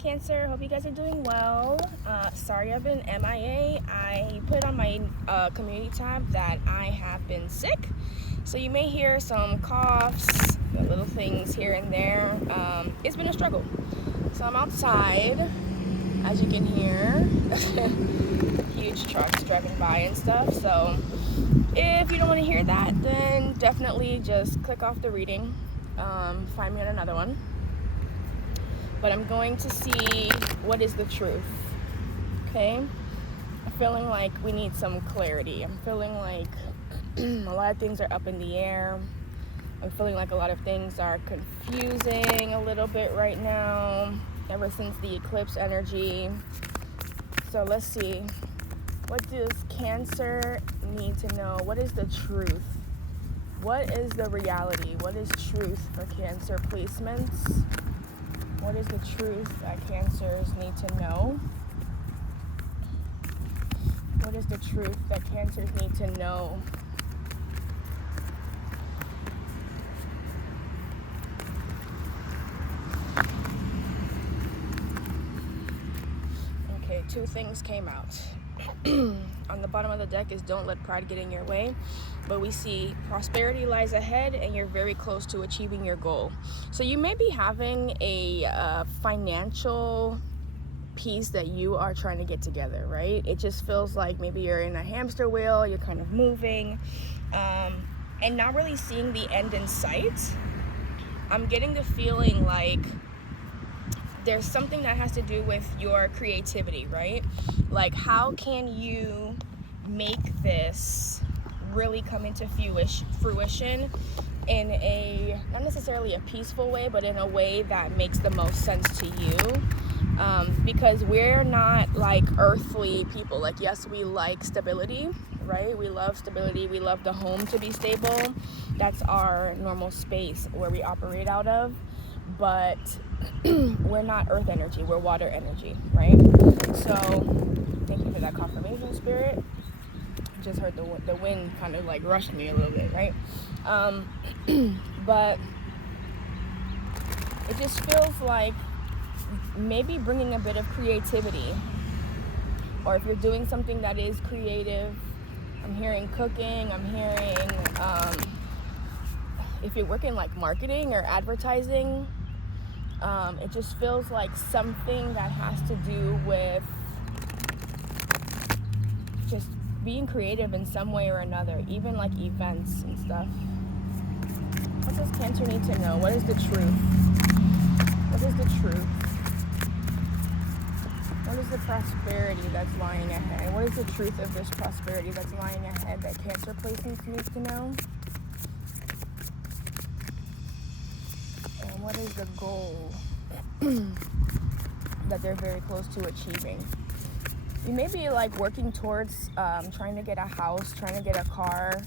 Cancer. Hope you guys are doing well. Sorry I've been MIA. I put on my community tab that I have been sick. So you may hear some coughs, little things here and there. It's been a struggle. So I'm outside, as you can hear. Huge trucks driving by and stuff. So if you don't want to hear that, then definitely just click off the reading. Find me on another one. But I'm going to see what is the truth, okay? I'm feeling like we need some clarity. I'm feeling like a lot of things are up in the air. I'm feeling like a lot of things are confusing a little bit right now, ever since the eclipse energy. So let's see. What does Cancer need to know? What is the truth? What is the reality? What is truth for Cancer placements? What is the truth that Cancers need to know? What is the truth that Cancers need to know? Okay, two things came out. On the bottom of the deck is don't let pride get in your way, but we see prosperity lies ahead and you're very close to achieving your goal. So you may be having a financial piece that you are trying to get together, right? It just feels like maybe you're in a hamster wheel, you're kind of moving, and not really seeing the end in sight. I'm getting the feeling like there's something that has to do with your creativity, right? Like, how can you make this really come into fruition in a, not necessarily a peaceful way, but in a way that makes the most sense to you? Because we're not like earthly people. Like, yes, we like stability, right? We love stability. We love the home to be stable. That's our normal space where we operate out of. But we're not earth energy, we're water energy, right? So thank you for that confirmation, Spirit. Just heard the wind kind of like rushed me a little bit, right? But it just feels like maybe bringing a bit of creativity, or if you're doing something that is creative, I'm hearing cooking, I'm hearing if you're working like marketing or advertising, it just feels like something that has to do with just being creative in some way or another, even like events and stuff. What does Cancer need to know? What is the truth? What is the truth? What is the prosperity that's lying ahead? What is the truth of this prosperity that's lying ahead that Cancer placements needs to know? And what is the goal that they're very close to achieving? You may be like working towards trying to get a house, trying to get a car,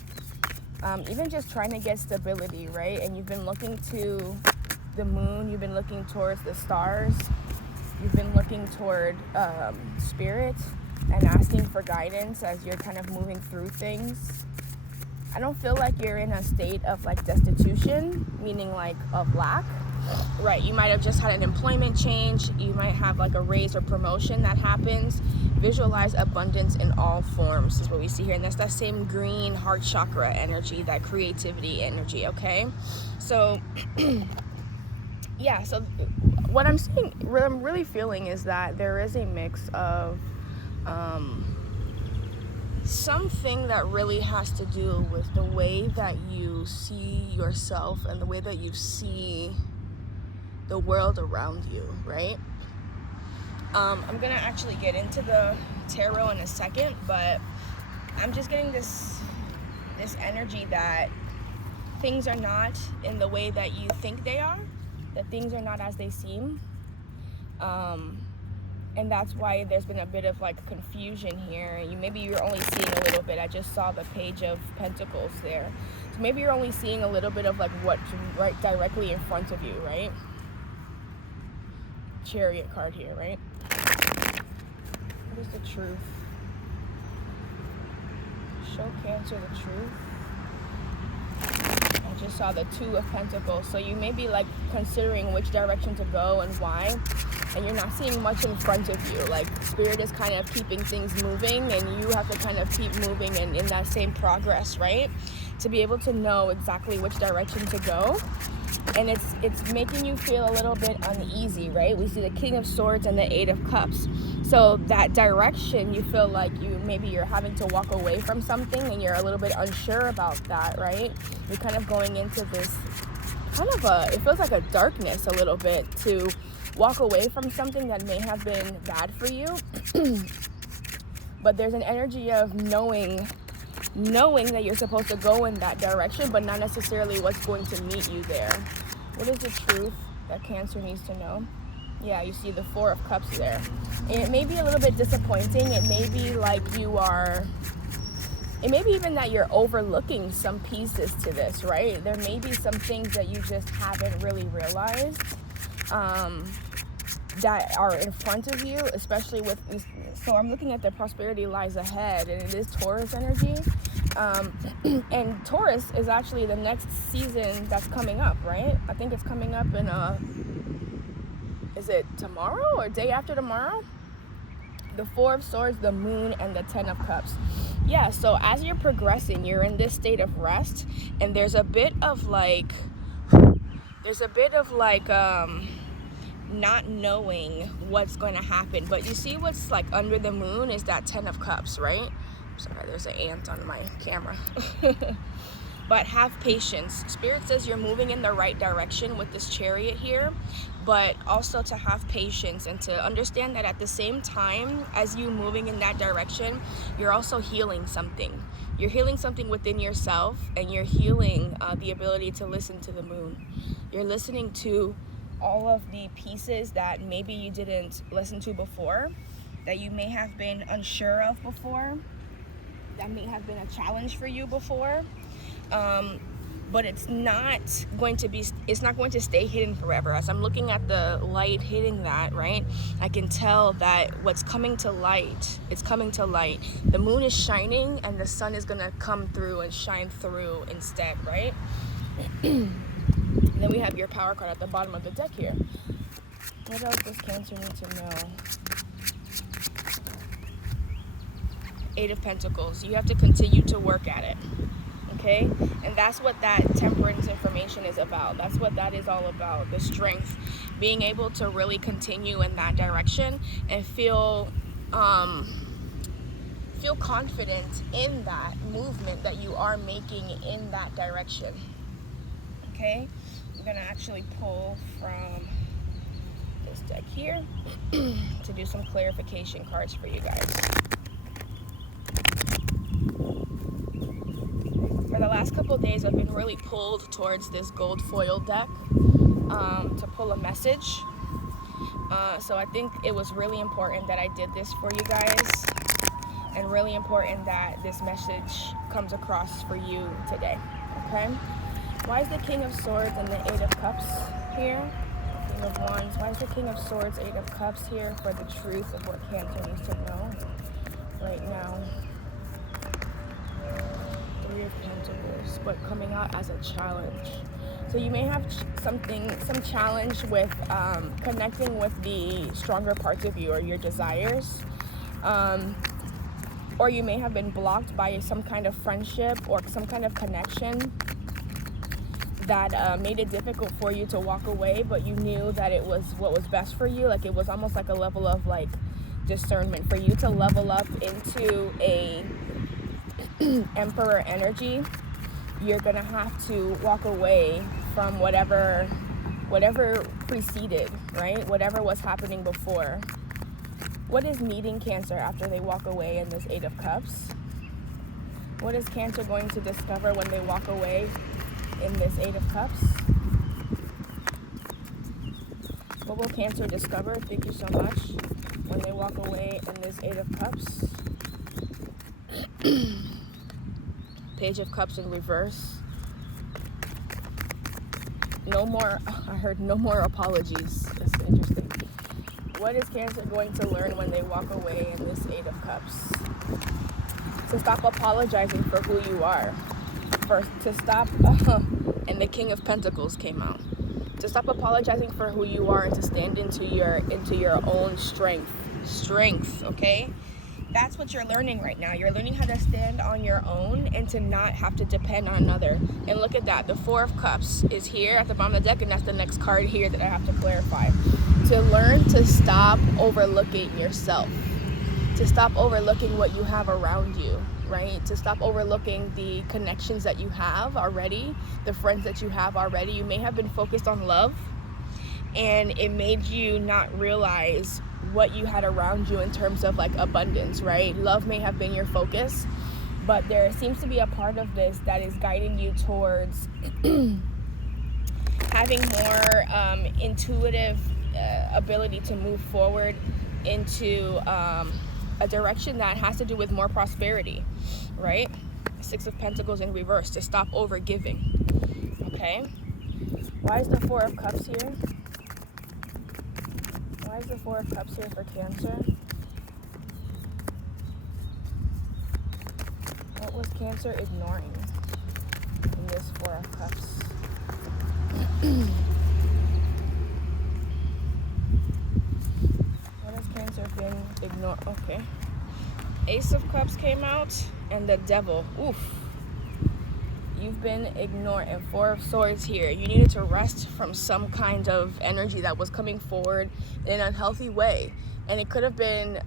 even just trying to get stability, right? And you've been looking to the moon, you've been looking towards the stars, you've been looking toward spirit and asking for guidance as you're kind of moving through things. I don't feel like you're in a state of like destitution, meaning like of lack. Right, you might have just had an employment change, you might have like a raise or promotion that happens. Visualize abundance in all forms is what we see here, and that's that same green heart chakra energy, that creativity energy, okay? So yeah, so what I'm seeing, what I'm really feeling is that there is a mix of something that really has to do with the way that you see yourself and the way that you see the world around you, right? I'm gonna actually get into the tarot in a second, but I'm just getting this energy that things are not in the way that you think they are, that things are not as they seem, and that's why there's been a bit of like confusion here. Maybe you're only seeing a little bit. I just saw the Page of Pentacles there, so maybe you're only seeing a little bit of like what's right directly in front of you, right? Chariot card here, right? What is the truth? Show Cancer the truth. I just saw the Two of Pentacles, so you may be like considering which direction to go and why. and you're not seeing much in front of you. Like, Spirit is kind of keeping things moving, and you have to kind of keep moving and in that same progress, right? To be able to know exactly which direction to go. And it's making you feel a little bit uneasy, right? We see the King of Swords and the Eight of Cups. So that direction, you feel like maybe you're having to walk away from something, and you're a little bit unsure about that, right? You're kind of going into this kind of it feels like a darkness a little bit, to walk away from something that may have been bad for you. But there's an energy of knowing that you're supposed to go in that direction, but not necessarily what's going to meet you there. What is the truth that Cancer needs to know? Yeah, you see the Four of Cups there. And it may be a little bit disappointing. It may be like it may be even that you're overlooking some pieces to this, right? There may be some things that you just haven't really realized that are in front of you, especially with this. So I'm looking at the prosperity lies ahead, and it is Taurus energy. And Taurus is actually the next season that's coming up, right? I think it's coming up in is it tomorrow or day after tomorrow? The Four of Swords, the Moon, and the Ten of Cups. Yeah, so as you're progressing, you're in this state of rest, and there's a bit of like not knowing what's going to happen. But you see what's like under the moon is that Ten of Cups, right? Sorry, there's an ant on my camera. But have patience. Spirit says you're moving in the right direction with this Chariot here, but also to have patience and to understand that at the same time as you moving in that direction, you're also healing something. You're healing something within yourself, and you're healing the ability to listen to the moon. You're listening to all of the pieces that maybe you didn't listen to before, that you may have been unsure of before, that may have been a challenge for you before. But it's not going to stay hidden forever. As I'm looking at the light hitting that, right, I can tell that what's coming to light, it's coming to light. The moon is shining, and the sun is gonna come through and shine through instead, right? And then we have your Power card at the bottom of the deck here. What else does Cancer need to know? Eight of Pentacles. You have to continue to work at it. Okay, and that's what that Temperance information is about. That's what that is all about. The strength, being able to really continue in that direction and feel confident in that movement that you are making in that direction. Okay, I'm gonna actually pull from this deck here to do some clarification cards for you guys. For the last couple of days, I've been really pulled towards this gold foil deck to pull a message. So I think it was really important that I did this for you guys, and really important that this message comes across for you today, okay? Why is the King of Swords and the Eight of Cups here? King of Wands. Why is the King of Swords, Eight of Cups here for the truth of what Cancer needs to know right now? Three of Pentacles, but coming out as a challenge. So you may have some challenge with connecting with the stronger parts of you or your desires, or you may have been blocked by some kind of friendship or some kind of connection that made it difficult for you to walk away, but you knew that it was what was best for you. Like, it was almost like a level of like discernment for you to level up into a Emperor energy. You're gonna have to walk away from whatever preceded, right? Whatever was happening before. What is meeting Cancer after they walk away in this Eight of Cups? What is Cancer going to discover when they walk away in this Eight of Cups? What will Cancer discover? Thank you so much. When they walk away in this Eight of Cups. Page of Cups in reverse. No more, I heard no more apologies. That's interesting. What is Cancer going to learn when they walk away in this Eight of Cups? To stop apologizing for who you are. To stop, and the King of Pentacles came out. To stop apologizing for who you are and to stand into your own strength, okay? That's what you're learning right now. You're learning how to stand on your own and to not have to depend on another. And look at that. The Four of Cups is here at the bottom of the deck, and that's the next card here that I have to clarify. To learn to stop overlooking yourself. To stop overlooking what you have around you, right? To stop overlooking the connections that you have already, the friends that you have already. You may have been focused on love, and it made you not realize what you had around you in terms of like abundance, right? Love may have been your focus, but there seems to be a part of this that is guiding you towards having more intuitive ability to move forward into a direction that has to do with more prosperity, right? Six of Pentacles in reverse, to stop over giving. Okay, why is the Four of Cups here? Why is the Four of Cups here for Cancer? What was Cancer ignoring in this Four of Cups? What has Cancer been ignoring? Okay. Ace of Cups came out, and the Devil. Oof. You've been ignored. And Four of Swords here. You needed to rest from some kind of energy that was coming forward in an unhealthy way. And it could have been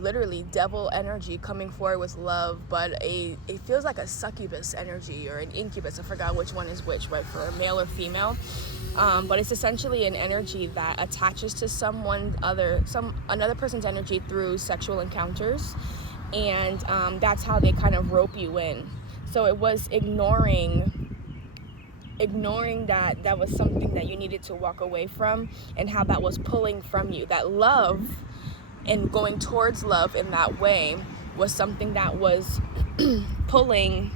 literally devil energy coming forward with love, but it feels like a succubus energy or an incubus. I forgot which one is which, but for a male or female. But it's essentially an energy that attaches to another person's energy through sexual encounters. And that's how they kind of rope you in. So it was ignoring that was something that you needed to walk away from, and how that was pulling from you. That love and going towards love in that way was something that was pulling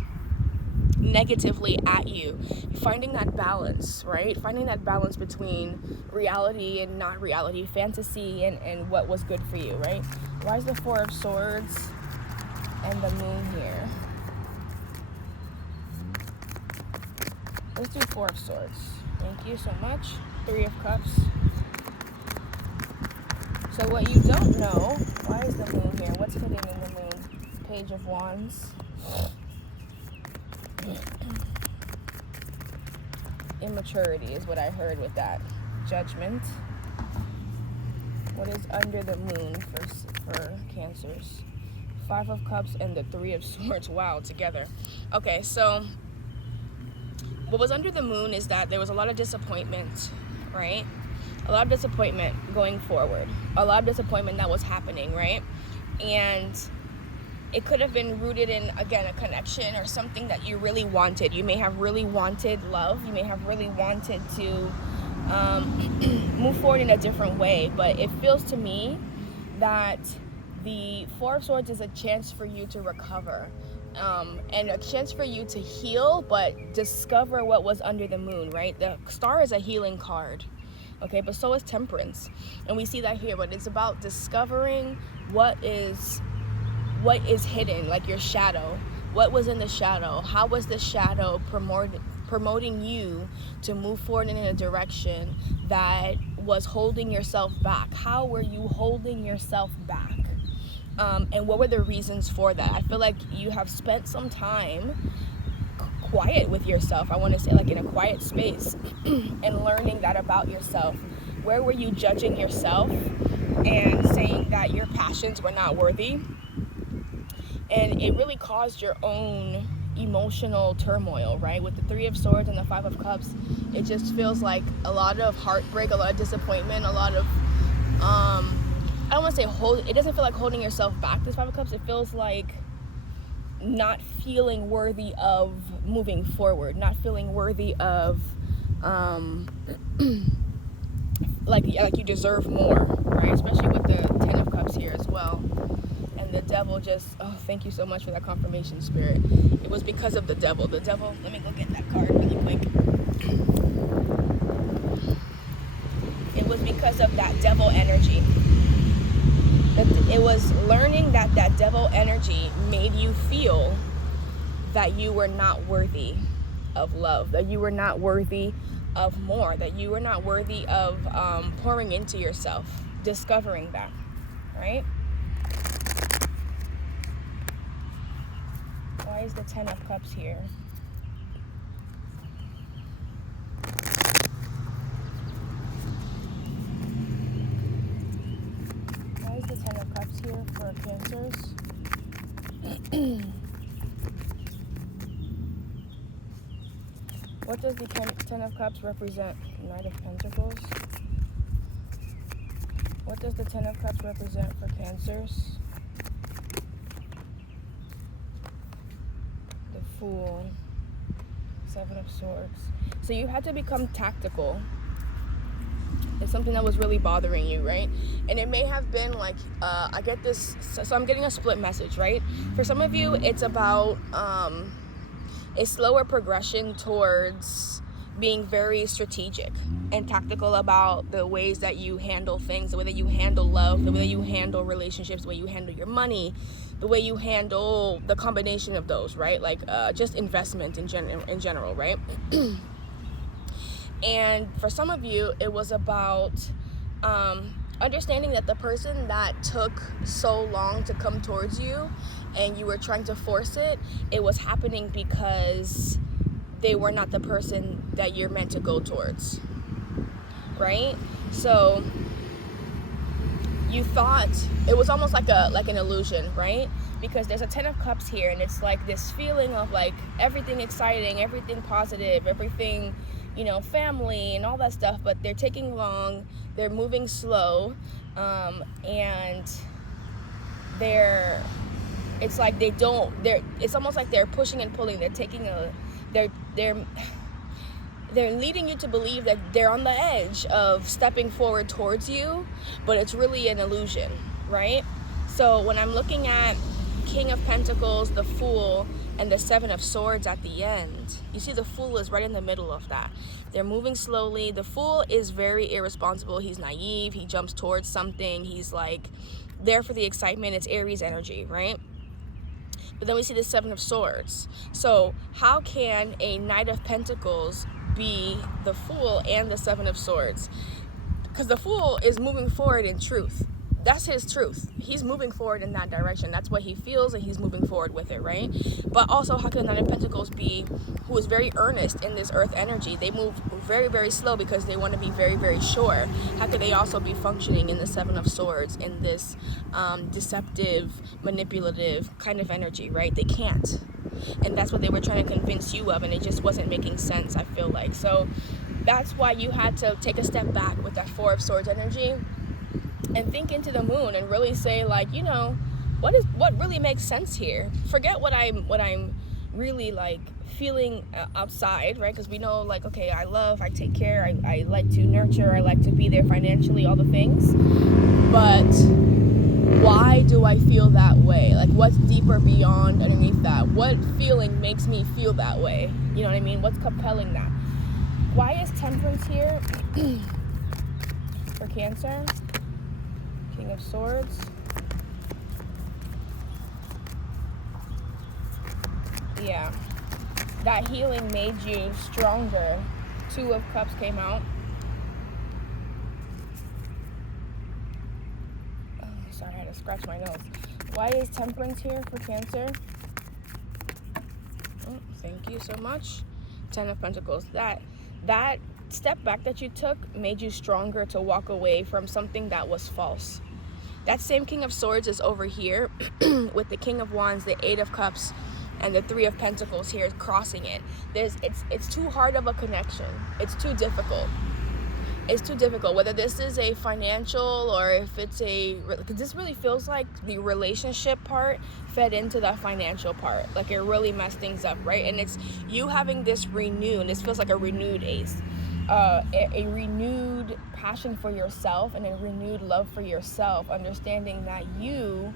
negatively at you. Finding that balance, right? Finding that balance between reality and not reality, fantasy and what was good for you, right? Why is the Four of Swords and the Moon here? Let's do Four of Swords. Thank you so much. Three of Cups. So what you don't know, why is the Moon here? What's hidden in the Moon? Page of Wands. Immaturity is what I heard with that. Judgment. What is under the Moon for Cancers? Five of Cups and the Three of Swords. Wow, together. Okay, so what was under the Moon is that there was a lot of disappointment, right? A lot of disappointment going forward. A lot of disappointment that was happening, right? And it could have been rooted in, again, a connection or something that you really wanted. You may have really wanted love. You may have really wanted to move forward in a different way. But it feels to me that the Four of Swords is a chance for you to recover. And a chance for you to heal, but discover what was under the Moon, right? The Star is a healing card, okay, but so is Temperance, and we see that here. But it's about discovering what is hidden, like your shadow. What was in the shadow? How was the shadow promoting you to move forward in a direction that was holding yourself back? How were you holding yourself back? And what were the reasons for that? I feel like you have spent some time quiet with yourself. I want to say like in a quiet space and learning that about yourself. Where were you judging yourself and saying that your passions were not worthy? And it really caused your own emotional turmoil, right? With the Three of Swords and the Five of Cups, it just feels like a lot of heartbreak, a lot of disappointment, a lot of I don't want to say it doesn't feel like holding yourself back, this Five of Cups. It feels like not feeling worthy of moving forward, not feeling worthy of like you deserve more, right? Especially with the Ten of Cups here as well. And the Devil just, oh, thank you so much for that confirmation, Spirit. It was because of the Devil. The Devil, let me go get that card really quick. It was because of that Devil energy. It was learning that devil energy made you feel that you were not worthy of love, that you were not worthy of more, that you are not worthy of pouring into yourself, discovering that, right? Why is the 10 of Cups here? Why is the 10 of Cups here for Cancers? What does the 10 of Cups represent? Knight of Pentacles. What does the 10 of Cups represent for Cancers? The Fool. 7 of Swords. So you had to become tactical. It's something that was really bothering you, right? And it may have been like, I get this, so I'm getting a split message, right? For some of you, it's about a slower progression towards being very strategic and tactical about the ways that you handle things, the way that you handle love, the way that you handle relationships, the way you handle your money, the way you handle the combination of those, right? Like just investment in general, right? And for some of you, it was about understanding that the person that took so long to come towards you and you were trying to force it, it was happening because they were not the person that you're meant to go towards, right? So you thought it was almost like an illusion, right? Because there's a 10 of Cups here, and it's like this feeling of like everything exciting, everything positive, everything, you know, family and all that stuff, but they're taking long, they're moving slow, and it's like it's almost like they're pushing and pulling, they're leading you to believe that they're on the edge of stepping forward towards you, but it's really an illusion, right? So when I'm looking at King of Pentacles, the Fool, and the 7 of Swords at the end, you see the Fool is right in the middle of that. They're moving slowly. The Fool is very irresponsible. He's naive. He jumps towards something. He's like there for the excitement. It's Aries energy, right? But then we see the 7 of Swords. So how can a Knight of Pentacles be the Fool and the 7 of Swords? Because the Fool is moving forward in truth. That's his truth. He's moving forward in that direction. That's what he feels, and he's moving forward with it, right? But also, how can the Knight of Pentacles be who is very earnest in this earth energy? They move very, very slow because they want to be very, very sure. How could they also be functioning in the 7 of Swords in this deceptive, manipulative kind of energy, right? They can't. And that's what they were trying to convince you of, and it just wasn't making sense, I feel like. So that's why you had to take a step back with that 4 of Swords energy and think into the moon and really say, like, you know, what really makes sense here? Forget what I'm really like feeling outside, right? Because we know, like, okay, I love, I take care, I like to nurture, I like to be there financially, all the things, but why do I feel that way? Like, what's deeper beyond underneath that? What feeling makes me feel that way? You know what I mean? What's compelling that? Why is Temperance here for Cancer? King of Swords. Yeah, that healing made you stronger. 2 of Cups came out. Oh, sorry, I had to scratch my nose. Why is Temperance here for Cancer? Oh, thank you so much. 10 of Pentacles. That step back that you took made you stronger to walk away from something that was false. That same King of Swords is over here with the King of Wands, the 8 of Cups, and the 3 of Pentacles here crossing it. It's too hard of a connection. It's too difficult. It's too difficult. Whether this is a financial or if it's because this really feels like the relationship part fed into the financial part. Like, it really messed things up, right? And it's you having this renewed, this feels like a renewed ace. A renewed passion for yourself and a renewed love for yourself, understanding that you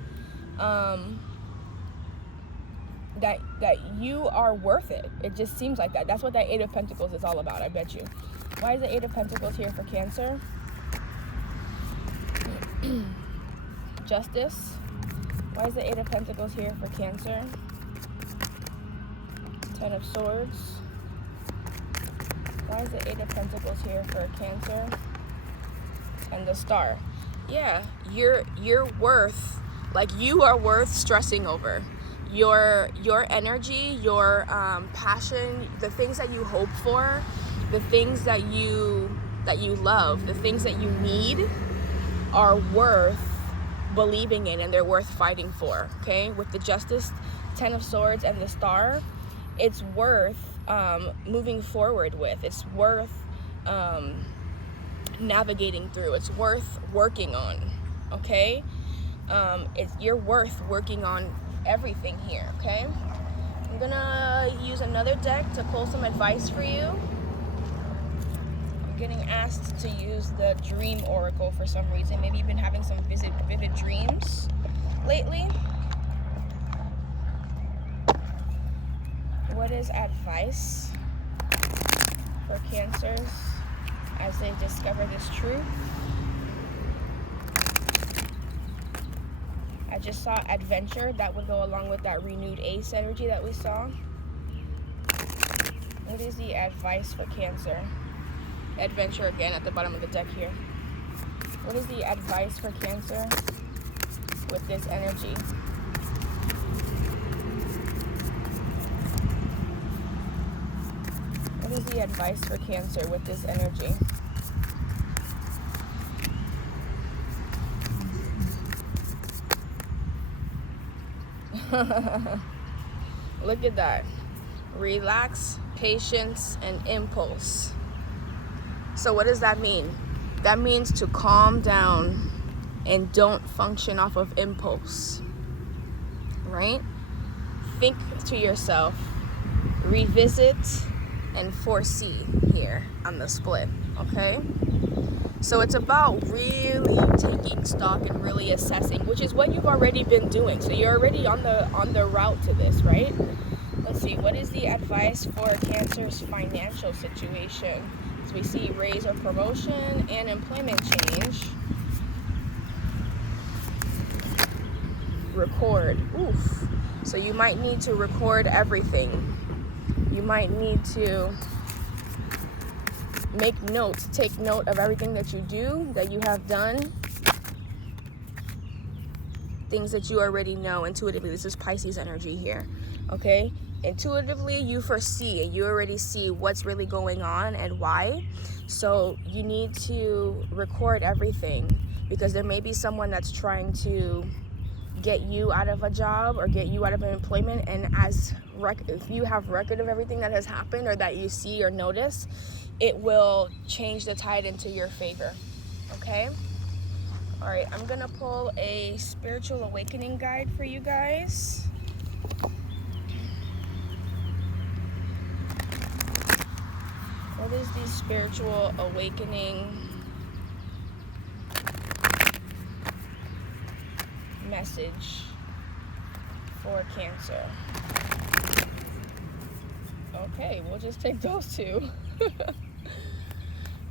that you are worth it. It just seems like that. That's what that 8 of Pentacles is all about, I bet you. Why is the 8 of Pentacles here for Cancer? Justice. Why is the 8 of Pentacles here for Cancer? 10 of Swords. Why is the Eight of Pentacles here for Cancer? And the Star. Yeah, you're worth, like, you are worth stressing over. Your energy, your passion, the things that you hope for, the things that you love, the things that you need are worth believing in, and they're worth fighting for. Okay, with the Justice, Ten of Swords, and the Star, it's worth moving forward with. It's worth navigating through. It's worth working on. Okay, you're worth working on everything here. Okay, I'm gonna use another deck to pull some advice for you. I'm getting asked to use the Dream Oracle for some reason. Maybe you've been having some vivid dreams lately. What is advice for Cancers as they discover this truth? I just saw adventure. That would go along with that renewed Ace energy that we saw. What is the advice for Cancer? Adventure again at the bottom of the deck here. What is the advice for Cancer with this energy? What is the advice for Cancer with this energy? Look at that. Relax, patience, and impulse. So what does that mean? That means to calm down and don't function off of impulse, right? Think to yourself, revisit, and foresee here on the split, okay? So it's about really taking stock and really assessing, which is what you've already been doing. So you're already on the route to this, right? Let's see, what is the advice for Cancer's financial situation? So we see raise or promotion and employment change. Record. Oof. So you might need to record everything. You might need to make notes, take note of everything that you do, that you have done, things that you already know intuitively. This is Pisces energy here, okay? Intuitively, you foresee and you already see what's really going on and why. So you need to record everything, because there may be someone that's trying to get you out of a job or get you out of an employment, and if you have record of everything that has happened or that you see or notice, it will change the tide into your favor, okay? All right, I'm gonna pull a spiritual awakening guide for you guys. What is the spiritual awakening message for Cancer? Okay, we'll just take those two.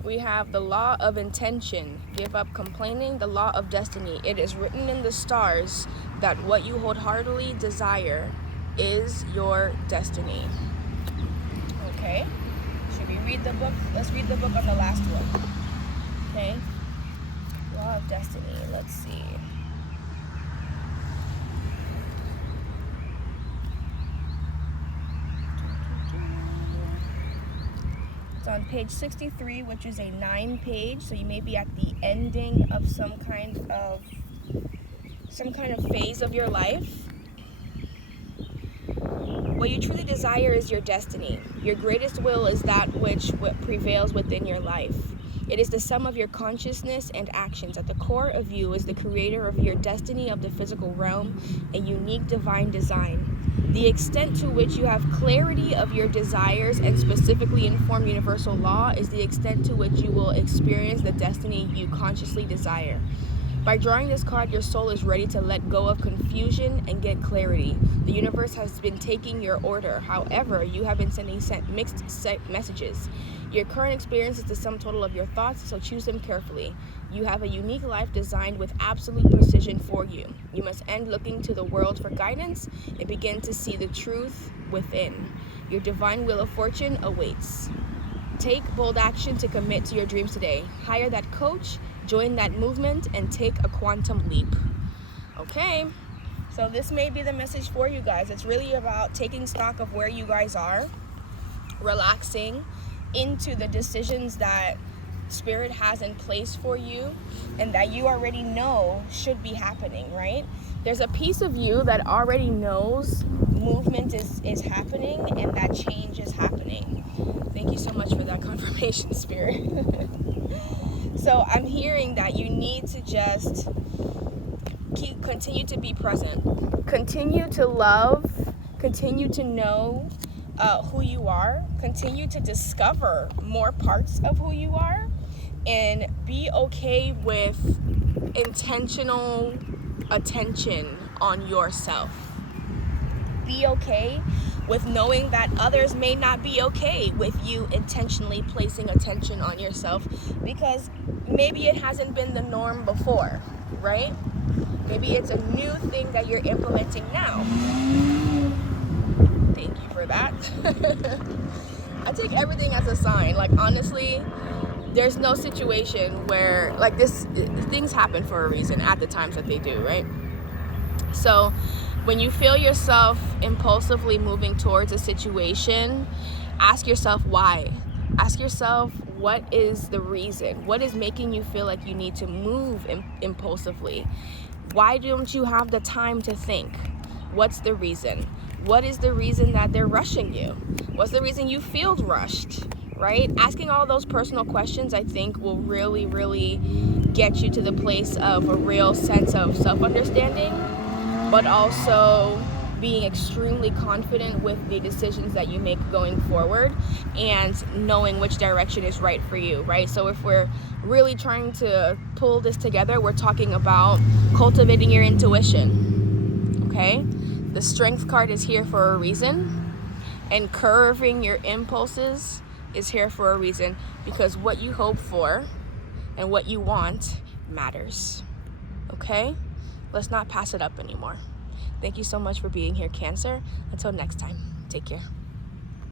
We have the law of intention. Give up complaining. The law of destiny. It is written in the stars that what you wholeheartedly desire is your destiny. Okay. Should we read the book? Let's read the book on the last one. Okay. Law of destiny. Let's see. It's on page 63, which is a 9-page, so you may be at the ending of some kind of phase of your life. What you truly desire is your destiny. Your greatest will is that which prevails within your life. It is the sum of your consciousness and actions. At the core of you is the creator of your destiny of the physical realm, a unique divine design. The extent to which you have clarity of your desires and specifically informed universal law is the extent to which you will experience the destiny you consciously desire. By drawing this card, your soul is ready to let go of confusion and get clarity. The universe has been taking your order. However, you have been sending mixed messages. Your current experience is the sum total of your thoughts, so choose them carefully. You have a unique life designed with absolute precision for you. You must end looking to the world for guidance and begin to see the truth within. Your divine wheel of fortune awaits. Take bold action to commit to your dreams today. Hire that coach, join that movement, and take a quantum leap. Okay, so this may be the message for you guys. It's really about taking stock of where you guys are, relaxing into the decisions that Spirit has in place for you and that you already know should be happening, right? There's a piece of you that already knows movement is happening and that change is happening. Thank you so much for that confirmation, Spirit. So I'm hearing that you need to just continue to be present, continue to love, continue to know who you are, continue to discover more parts of who you are, and be okay with intentional attention on yourself. Be okay with knowing that others may not be okay with you intentionally placing attention on yourself, because maybe it hasn't been the norm before, right? Maybe it's a new thing that you're implementing now. Thank you for that. I take everything as a sign. Like, honestly, there's no situation where, like, things happen for a reason at the times that they do, right? So when you feel yourself impulsively moving towards a situation, ask yourself why. Ask yourself, what is the reason? What is making you feel like you need to move impulsively? Why don't you have the time to think? What's the reason? What is the reason that they're rushing you? What's the reason you feel rushed, right? Asking all those personal questions, I think, will really, really get you to the place of a real sense of self-understanding, but also being extremely confident with the decisions that you make going forward and knowing which direction is right for you, right? So if we're really trying to pull this together, we're talking about cultivating your intuition, okay? The Strength card is here for a reason, and curving your impulses is here for a reason, because what you hope for and what you want matters, okay? Let's not pass it up anymore. Thank you so much for being here, Cancer. Until next time, take care.